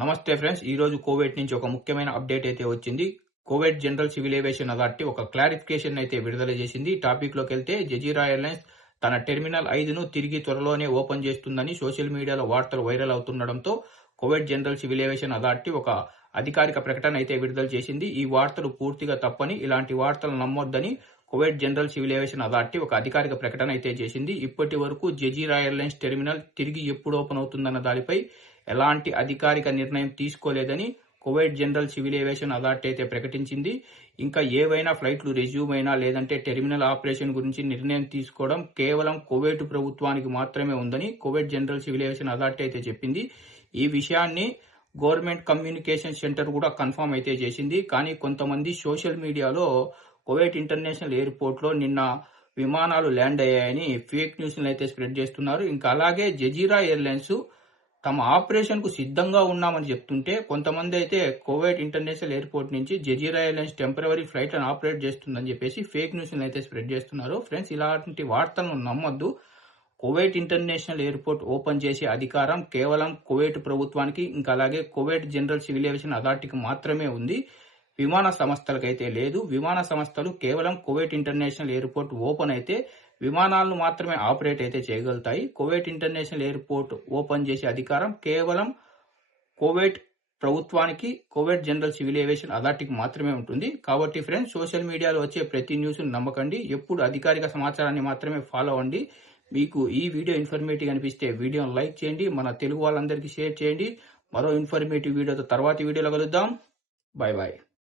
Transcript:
నమస్తే ఫ్రెండ్స్, ఈ రోజు కోవిడ్ నుంచి ఒక ముఖ్యమైన అప్డేట్ అయితే వచ్చింది. Kuwait general civil aviation authority ఒక క్లారిఫికేషన్ అయితే విడుదల చేసింది. టాపిక్ లోకి వెళ్తే జజీరా ఎయిర్లైన్స్ తన టెర్మినల్ 5ను తిరిగి త్వరలోనే ఓపెన్ చేస్తుందని సోషల్ మీడియాలో వార్తలు వైరల్ అవుతుండడంతో Kuwait general civil aviation authority ఒక అధికారిక ప్రకటన అయితే విడుదల చేసింది. ఈ వార్తలు పూర్తిగా తప్పని, ఇలాంటి వార్తలు నమ్మొద్దని Kuwait general civil aviation authority ఒక అధికారిక ప్రకటన అయితే చేసింది. ఇప్పటి వరకు జజీరా ఎయిర్లైన్స్ టెర్మినల్ తిరిగి ఎప్పుడు ఓపెన్ అవుతుందన్న దానిపై ఎలాంటి అధికారిక నిర్ణయం తీసుకోలేదని Kuwait general civil aviation authority అయితే ప్రకటించింది. ఇంకా ఏవైనా ఫ్లైట్లు రెజ్యూమ్ అయినా లేదంటే టెర్మినల్ ఆపరేషన్ గురించి నిర్ణయం తీసుకోవడం కేవలం కువైట్ ప్రభుత్వానికి మాత్రమే ఉందని Kuwait general civil aviation authority అయితే చెప్పింది. ఈ విషయాన్ని గవర్నమెంట్ కమ్యూనికేషన్ సెంటర్ కూడా కన్ఫర్మ్ అయితే చేసింది. కానీ కొంతమంది సోషల్ మీడియాలో కువైట్ ఇంటర్నేషనల్ ఎయిర్పోర్ట్ లో నిన్న విమానాలు ల్యాండ్ అయ్యాయని ఫేక్ న్యూస్ అయితే స్ప్రెడ్ చేస్తున్నారు. ఇంకా అలాగే జజీరా ఎయిర్లైన్స్ తమ ఆపరేషన్ కు సిద్ధంగా ఉన్నామని చెప్తుంటే కొంతమంది అయితే కువైట్ ఇంటర్నేషనల్ ఎయిర్పోర్ట్ నుంచి జజీరా ఎయిర్లైన్స్ టెంపరరీ ఫ్లైట్లను ఆపరేట్ చేస్తుందని చెప్పేసి ఫేక్ న్యూస్ అయితే స్ప్రెడ్ చేస్తున్నారు. ఫ్రెండ్స్, ఇలాంటి వార్తలను నమ్మొద్దు. కువైట్ ఇంటర్నేషనల్ ఎయిర్పోర్ట్ ఓపెన్ చేసే అధికారం కేవలం కువైట్ ప్రభుత్వానికి, ఇంకా అలాగే కువైట్ జనరల్ సివిల్ ఏవియేషన్ అథారిటీకి మాత్రమే ఉంది. విమాన సంస్థలకైతే లేదు. విమాన సంస్థలు కేవలం కువైట్ ఇంటర్నేషనల్ ఎయిర్పోర్ట్ ఓపెన్ అయితే విమానాలను మాత్రమే ఆపరేట్ అయితే చేయగలుగుతాయి. కువైట్ ఇంటర్నేషనల్ ఎయిర్పోర్ట్ ఓపెన్ చేసే అధికారం కేవలం కువైట్ ప్రభుత్వానికి, కువైట్ జనరల్ సివిల్ ఏవియేషన్ అథారిటీకి మాత్రమే ఉంటుంది. కాబట్టి ఫ్రెండ్స్, సోషల్ మీడియాలో వచ్చే ప్రతి న్యూస్ నమ్మకండి. ఎప్పుడు అధికారిక సమాచారాన్ని మాత్రమే ఫాలో అవ్వండి. మీకు ఈ వీడియో ఇన్ఫర్మేటివ్ అనిపిస్తే వీడియోను లైక్ చేయండి, మన తెలుగు వాళ్ళందరికీ షేర్ చేయండి. మరో ఇన్ఫర్మేటివ్ వీడియోతో తర్వాతి వీడియోలో కలుద్దాం. Bye bye.